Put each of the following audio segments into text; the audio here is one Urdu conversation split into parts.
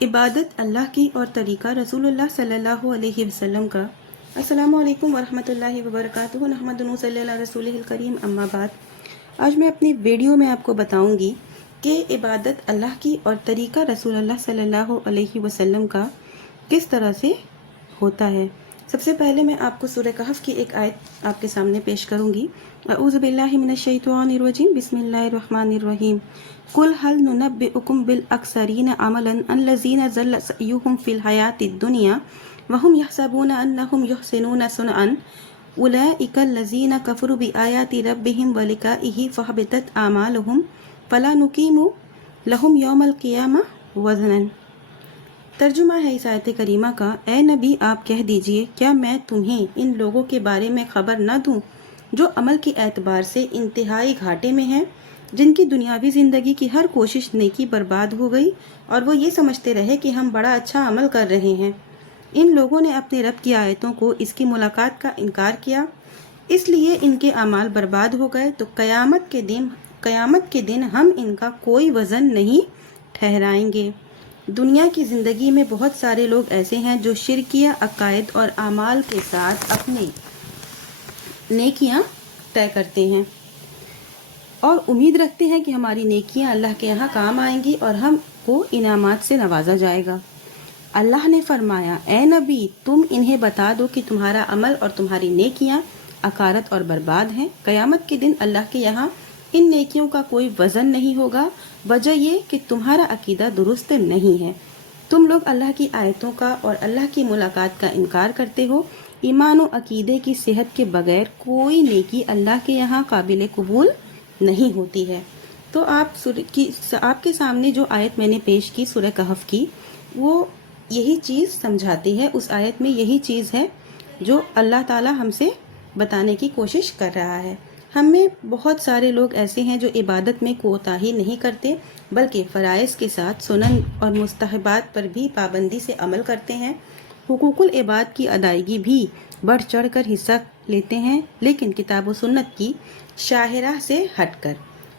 عبادت اللہ کی اور طریقہ رسول اللہ صلی اللہ علیہ وسلم کا۔ السلام علیکم ورحمۃ اللہ وبرکاتہ۔ نحمدہ صلی اللہ رسول الکریم، اما بعد۔ آج میں اپنی ویڈیو میں آپ کو بتاؤں گی کہ عبادت اللہ کی اور طریقہ رسول اللہ صلی اللہ علیہ وسلم کا کس طرح سے ہوتا ہے۔ سب سے پہلے میں آپ کو سورہ کہف کی ایک آیت آپ کے سامنے پیش کروں گی۔ اعوذ باللہ من الشیطان الرجیم، بسم اللہ الرحمن الرحیم۔ قل هل ننبئكم بالاکثرین عملا الذین ضل سعیهم فی الحیاۃ الدنیا وهم يحسبون انهم يحسنون صنعا اولئک الذین کفروا بآیات ربهم ولقائه فحبطت اعمالهم فلا نقیم لهم یوم القیامہ وزنا۔ ترجمہ ہے اس آیت کریمہ کا، اے نبی آپ کہہ دیجئے کیا میں تمہیں ان لوگوں کے بارے میں خبر نہ دوں جو عمل کے اعتبار سے انتہائی گھاٹے میں ہیں، جن کی دنیاوی زندگی کی ہر کوشش نیکی برباد ہو گئی اور وہ یہ سمجھتے رہے کہ ہم بڑا اچھا عمل کر رہے ہیں۔ ان لوگوں نے اپنے رب کی آیتوں کو، اس کی ملاقات کا انکار کیا، اس لیے ان کے اعمال برباد ہو گئے، تو قیامت کے دن ہم ان کا کوئی وزن نہیں ٹھہرائیں گے۔ دنیا کی زندگی میں بہت سارے لوگ ایسے ہیں جو شرکیہ عقائد اور اعمال کے ساتھ اپنی نیکیاں طے کرتے ہیں اور امید رکھتے ہیں کہ ہماری نیکیاں اللہ کے یہاں کام آئیں گی اور ہم کو انعامات سے نوازا جائے گا۔ اللہ نے فرمایا، اے نبی تم انہیں بتا دو کہ تمہارا عمل اور تمہاری نیکیاں عقارت اور برباد ہیں۔ قیامت کے دن اللہ کے یہاں ان نیکیوں کا کوئی وزن نہیں ہوگا، وجہ یہ کہ تمہارا عقیدہ درست نہیں ہے۔ تم لوگ اللہ کی آیتوں کا اور اللہ کی ملاقات کا انکار کرتے ہو۔ ایمان و عقیدے کی صحت کے بغیر کوئی نیکی اللہ کے یہاں قابل قبول نہیں ہوتی ہے۔ تو آپ کے سامنے جو آیت میں نے پیش کی سورہ کہف کی، وہ یہی چیز سمجھاتی ہے۔ اس آیت میں یہی چیز ہے جو اللہ تعالی ہم سے بتانے کی کوشش کر رہا ہے۔ ہم میں بہت سارے لوگ ایسے ہیں جو عبادت میں کوتاہی نہیں کرتے، بلکہ فرائض کے ساتھ سنن اور مستحبات پر بھی پابندی سے عمل کرتے ہیں، حقوق العباد کی ادائیگی بھی بڑھ چڑھ کر حصہ لیتے ہیں، لیکن کتاب و سنت کی شاہراہ سے ہٹ کر۔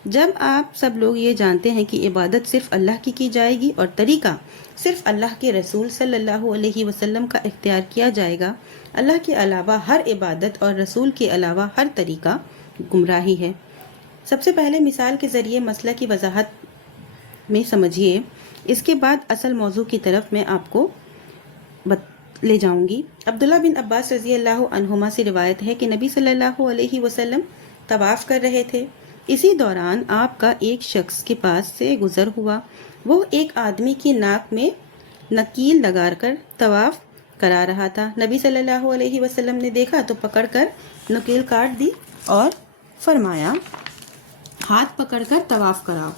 جب آپ سب لوگ یہ جانتے ہیں کہ عبادت صرف اللہ کی جائے گی اور طریقہ صرف اللہ کے رسول صلی اللہ علیہ وسلم کا اختیار کیا جائے گا، اللہ کے علاوہ ہر عبادت اور رسول کے علاوہ ہر طریقہ گمراہی ہے۔ سب سے پہلے مثال کے ذریعے مسئلہ کی وضاحت میں سمجھیے، اس کے بعد اصل موضوع کی طرف میں آپ کو لے جاؤں گی۔ عبداللہ بن عباس رضی اللہ عنہما سے روایت ہے کہ نبی صلی اللہ علیہ وسلم طواف کر رہے تھے۔ اسی دوران آپ کا ایک شخص کے پاس سے گزر ہوا۔ وہ ایک آدمی کی ناک میں نکیل لگا کر طواف کرا رہا تھا۔ نبی صلی اللہ علیہ وسلم نے دیکھا تو پکڑ کر نکیل کاٹ دی اور فرمایا، ہاتھ پکڑ کر طواف کراؤ۔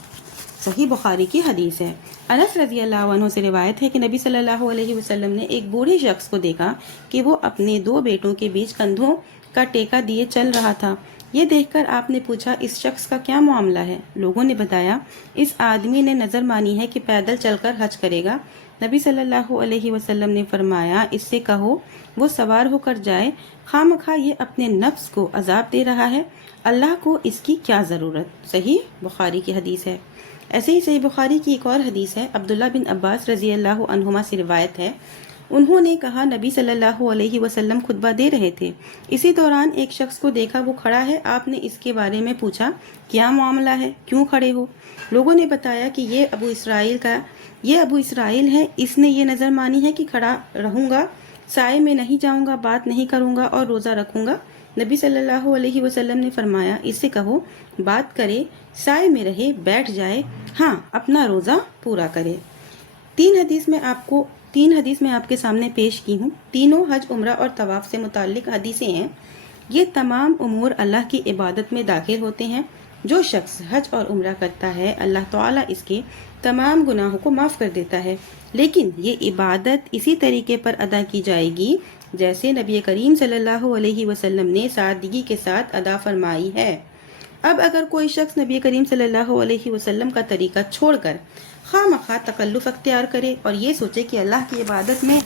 صحیح بخاری کی حدیث ہے۔ انس رضی اللہ عنہ سے روایت ہے کہ نبی صلی اللہ علیہ وسلم نے ایک بوڑھے شخص کو دیکھا کہ وہ اپنے دو بیٹوں کے بیچ کندھوں کا ٹیکا دیے چل رہا تھا۔ یہ دیکھ کر آپ نے پوچھا، اس شخص کا کیا معاملہ ہے؟ لوگوں نے بتایا، اس آدمی نے نظر مانی ہے کہ پیدل چل کر حج کرے گا۔ نبی صلی اللہ علیہ وسلم نے فرمایا، اس سے کہو وہ سوار ہو کر جائے، خواہ مخواہ یہ اپنے نفس کو عذاب دے رہا ہے، اللہ کو اس کی کیا ضرورت۔ صحیح بخاری کی حدیث ہے۔ ایسے ہی صحیح بخاری کی ایک اور حدیث ہے، عبداللہ بن عباس رضی اللہ عنہما سے روایت ہے، انہوں نے کہا نبی صلی اللہ علیہ وسلم خطبہ دے رہے تھے، اسی دوران ایک شخص کو دیکھا وہ کھڑا ہے، آپ نے اس کے بارے میں پوچھا، کیا معاملہ ہے، کیوں کھڑے ہو؟ لوگوں نے بتایا کہ یہ ابو اسرائیل ہے، اس نے یہ نظر مانی ہے کہ کھڑا رہوں گا، سائے میں نہیں جاؤں گا، بات نہیں کروں گا اور روزہ رکھوں گا۔ نبی صلی اللہ علیہ وسلم نے فرمایا، اس سے کہو بات کرے، سائے میں رہے، بیٹھ جائے، ہاں اپنا روزہ پورا کرے۔ تین حدیث میں آپ کے سامنے پیش کی ہوں، تینوں حج، عمرہ اور طواف سے متعلق حدیثیں ہیں۔ یہ تمام امور اللہ کی عبادت میں داخل ہوتے ہیں۔ جو شخص حج اور عمرہ کرتا ہے، اللہ تعالیٰ اس کے تمام گناہوں کو معاف کر دیتا ہے، لیکن یہ عبادت اسی طریقے پر ادا کی جائے گی جیسے نبی کریم صلی اللہ علیہ وسلم نے سادگی کے ساتھ ادا فرمائی ہے۔ اب اگر کوئی شخص نبی کریم صلی اللہ علیہ وسلم کا طریقہ چھوڑ کر خواہ مخواہ تکلف اختیار کرے اور یہ سوچے کہ اللہ کی عبادت میں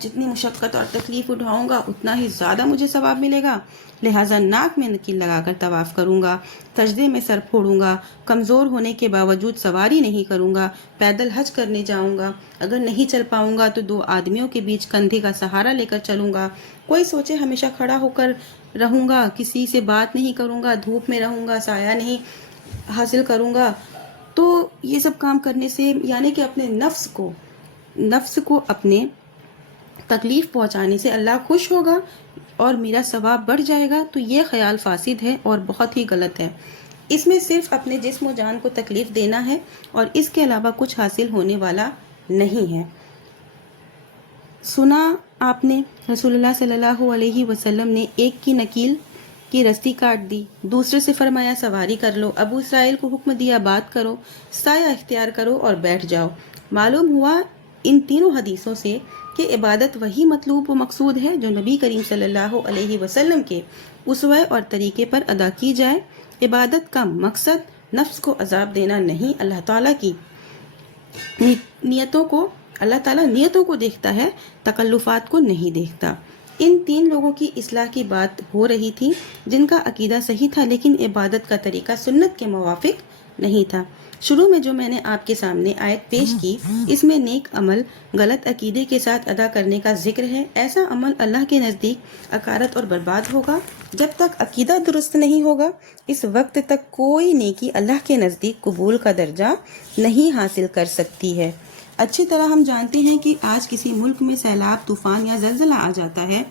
جتنی مشقت اور تکلیف اٹھاؤں گا اتنا ہی زیادہ مجھے ثواب ملے گا، لہٰذا ناک میں نکیل لگا کر طواف کروں گا، سجدے میں سر پھوڑوں گا، کمزور ہونے کے باوجود سواری نہیں کروں گا، پیدل حج کرنے جاؤں گا، اگر نہیں چل پاؤں گا تو 2 آدمیوں کے بیچ کندھے کا سہارا لے کر چلوں گا، کوئی سوچے ہمیشہ کھڑا ہو کر رہوں گا، کسی سے بات نہیں کروں گا، دھوپ میں رہوں گا، سایہ نہیں حاصل کروں گا، تو یہ سب کام کرنے سے یعنی کہ اپنے نفس کو اپنے تکلیف پہنچانے سے اللہ خوش ہوگا اور میرا ثواب بڑھ جائے گا، تو یہ خیال فاسد ہے اور بہت ہی غلط ہے۔ اس میں صرف اپنے جسم و جان کو تکلیف دینا ہے اور اس کے علاوہ کچھ حاصل ہونے والا نہیں ہے۔ سنا آپ نے رسول اللہ صلی اللہ علیہ وسلم نے ایک کی نکیل کی رسی کاٹ دی، دوسرے سے فرمایا سواری کر لو، ابو اسرائیل کو حکم دیا بات کرو، سایہ اختیار کرو اور بیٹھ جاؤ۔ معلوم ہوا ان تینوں حدیثوں سے کہ عبادت وہی مطلوب و مقصود ہے جو نبی کریم صلی اللہ علیہ وسلم کے اسوہ اور طریقے پر ادا کی جائے۔ عبادت کا مقصد نفس کو عذاب دینا نہیں، اللہ تعالیٰ نیتوں کو دیکھتا ہے، تکلفات کو نہیں دیکھتا۔ ان 3 لوگوں کی اصلاح کی بات ہو رہی تھی جن کا عقیدہ صحیح تھا لیکن عبادت کا طریقہ سنت کے موافق نہیں تھا۔ شروع میں جو میں نے آپ کے سامنے آیت پیش کی، اس میں نیک عمل غلط عقیدے کے ساتھ ادا کرنے کا ذکر ہے۔ ایسا عمل اللہ کے نزدیک اکارت اور برباد ہوگا۔ جب تک عقیدہ درست نہیں ہوگا اس وقت تک کوئی نیکی اللہ کے نزدیک قبول کا درجہ نہیں حاصل کر سکتی ہے۔ اچھی طرح ہم جانتے ہیں کہ آج کسی ملک میں سیلاب، طوفان یا زلزلہ آ جاتا ہے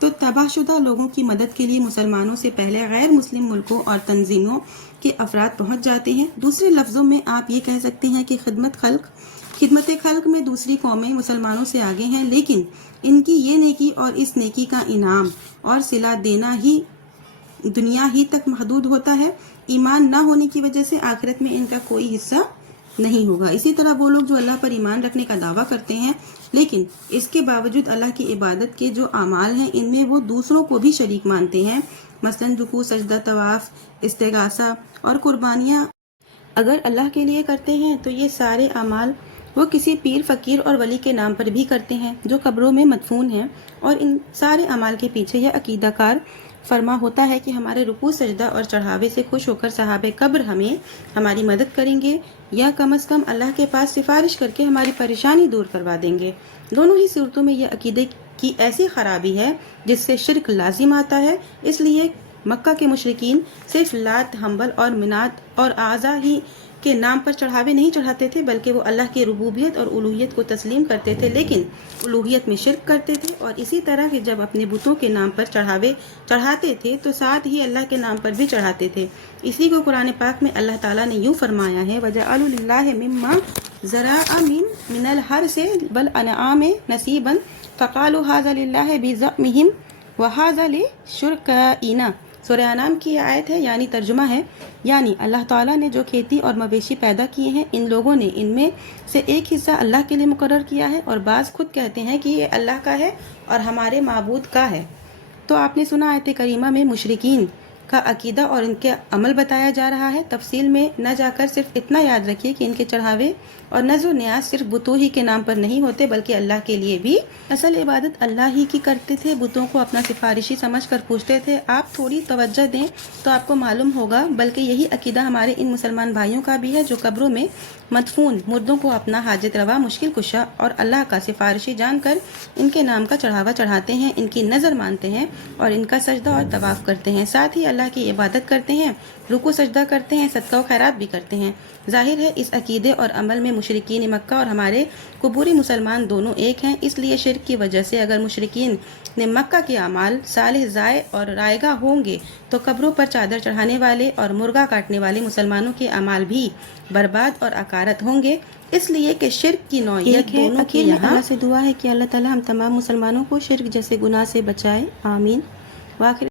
تو تباہ شدہ لوگوں کی مدد کے لیے مسلمانوں سے پہلے غیر مسلم ملکوں اور تنظیموں کے افراد پہنچ جاتے ہیں۔ دوسرے لفظوں میں آپ یہ کہہ سکتے ہیں کہ خدمت خلق میں دوسری قومیں مسلمانوں سے آگے ہیں، لیکن ان کی یہ نیکی اور اس نیکی کا انعام اور صلہ دینا ہی دنیا ہی تک محدود ہوتا ہے۔ ایمان نہ ہونے کی وجہ سے آخرت میں ان کا کوئی حصہ نہیں ہوگا۔ اسی طرح وہ لوگ جو اللہ پر ایمان رکھنے کا دعویٰ کرتے ہیں لیکن اس کے باوجود اللہ کی عبادت کے جو اعمال ہیں ان میں وہ دوسروں کو بھی شریک مانتے ہیں، مثلا رکوع، سجدہ، طواف، استغاثہ اور قربانیاں اگر اللہ کے لیے کرتے ہیں تو یہ سارے اعمال وہ کسی پیر، فقیر اور ولی کے نام پر بھی کرتے ہیں جو قبروں میں مدفون ہیں، اور ان سارے اعمال کے پیچھے یہ عقیدہ کار فرما ہوتا ہے کہ ہمارے رکوع، سجدہ اور چڑھاوے سے خوش ہو کر صاحب قبر ہماری مدد کریں گے یا کم از کم اللہ کے پاس سفارش کر کے ہماری پریشانی دور کروا دیں گے۔ دونوں ہی صورتوں میں یہ عقیدے کی ایسی خرابی ہے جس سے شرک لازم آتا ہے۔ اس لیے مکہ کے مشرکین صرف لات، حنبل اور منات اور اعضا ہی کے نام پر چڑھاوے نہیں چڑھاتے تھے بلکہ وہ اللہ کی ربوبیت اور الوہیت کو تسلیم کرتے تھے، لیکن الوہیت میں شرک کرتے تھے، اور اسی طرح کہ جب اپنے بتوں کے نام پر چڑھاوے چڑھاتے تھے تو ساتھ ہی اللہ کے نام پر بھی چڑھاتے تھے۔ اسی کو قرآن پاک میں اللہ تعالیٰ نے یوں فرمایا ہے وَجَعَلُوا لِلَّهِ مِمَّا ذَرَأَ مِنَ الْحَرْثِ وَالْأَنْعَامِ نَصِيبًا فَقَالُوا هَذَا لِلَّهِ بِزَعْمِهِمْ وَهَذَا لِشُرَكَائِنَا۔ سورہ انعام کی یہ آیت ہے، یعنی ترجمہ ہے، یعنی اللہ تعالیٰ نے جو کھیتی اور مویشی پیدا کیے ہیں ان لوگوں نے ان میں سے ایک حصہ اللہ کے لیے مقرر کیا ہے، اور بعض خود کہتے ہیں کہ یہ اللہ کا ہے اور ہمارے معبود کا ہے۔ تو آپ نے سنا آیت کریمہ میں مشرکین کا عقیدہ اور ان کے عمل بتایا جا رہا ہے۔ تفصیل میں نہ جا کر صرف اتنا یاد رکھیے کہ ان کے چڑھاوے اور نذر و نیاز صرف بتوں ہی کے نام پر نہیں ہوتے بلکہ اللہ کے لیے بھی۔ اصل عبادت اللہ ہی کی کرتے تھے، بتوں کو اپنا سفارشی سمجھ کر پوچھتے تھے۔ آپ تھوڑی توجہ دیں تو آپ کو معلوم ہوگا، بلکہ یہی عقیدہ ہمارے ان مسلمان بھائیوں کا بھی ہے جو قبروں میں مدفون مردوں کو اپنا حاجت روا، مشکل کشا اور اللہ کا سفارشی جان کر ان کے نام کا چڑھاوا چڑھاتے ہیں، ان کی نظر مانتے ہیں اور ان کا سجدہ اور طواف کرتے ہیں، ساتھ ہی اللہ کی عبادت کرتے ہیں، رکوع سجدہ کرتے ہیں، صدقہ و خیرات بھی کرتے ہیں۔ ظاہر ہے اس عقیدے اور عمل میں مشرکین مکہ اور ہمارے قبوری مسلمان دونوں ایک ہیں۔ اس لیے شرک کی وجہ سے اگر مشرکین نے مکہ کے اعمال صالح ضائع اور رائگاں ہوں گے تو قبروں پر چادر چڑھانے والے اور مرغا کاٹنے والے مسلمانوں کے اعمال بھی برباد اور اکارت ہوں گے، اس لیے کہ شرک کی نوعیت دونوں کی یہاں۔ اللہ سے دعا ہے کہ اللہ تعالی ہم تمام مسلمانوں کو شرک جیسے گناہ سے بچائے، آمین۔